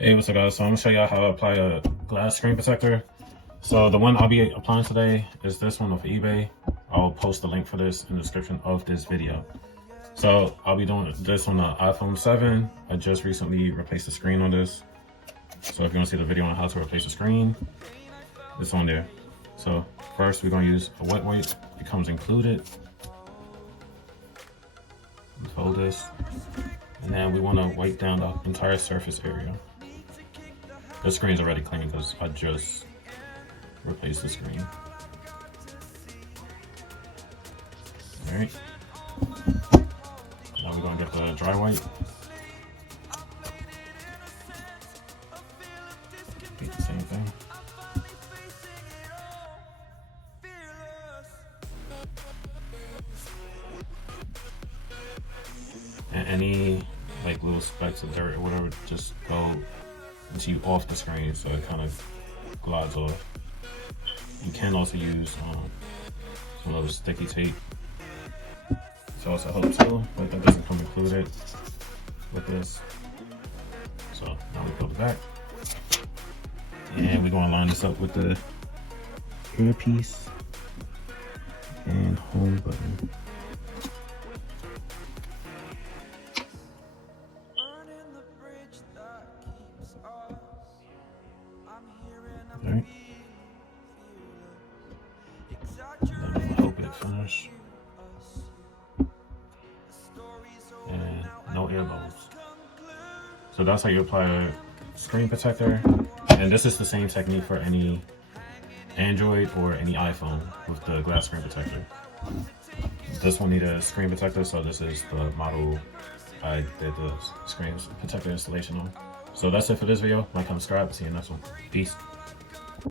Hey, what's up guys? So I'm gonna show y'all how to apply a glass screen protector. So the one I'll be applying today is this one off eBay. I'll post the link for this in the description of this video. So I'll be doing this on the iPhone 7. I just recently replaced the screen on this. So if you want to see the video on how to replace the screen, it's on there. So first we're gonna use a wet wipe. It comes included. Fold this. And then we want to wipe down the entire surface area. The screen's already clean because I just replaced the screen. Alright. Now we're gonna get the dry wipe. Get the same thing. And any like little specks of dirt or whatever just go into you off the screen, so it kind of glides off. You can also use some other sticky tape. This also helps too, but that doesn't come included with this. So now we put it back, and we're going to line this up with the earpiece and home button. Alright. Then we'll help it finish. And no air bubbles. So that's how you apply a screen protector. And this is the same technique for any Android or any iPhone with the glass screen protector. This one needed a screen protector, so this is the model I did the screen protector installation on. So that's it for this video. Like, comment, subscribe. See you in the next one. Peace.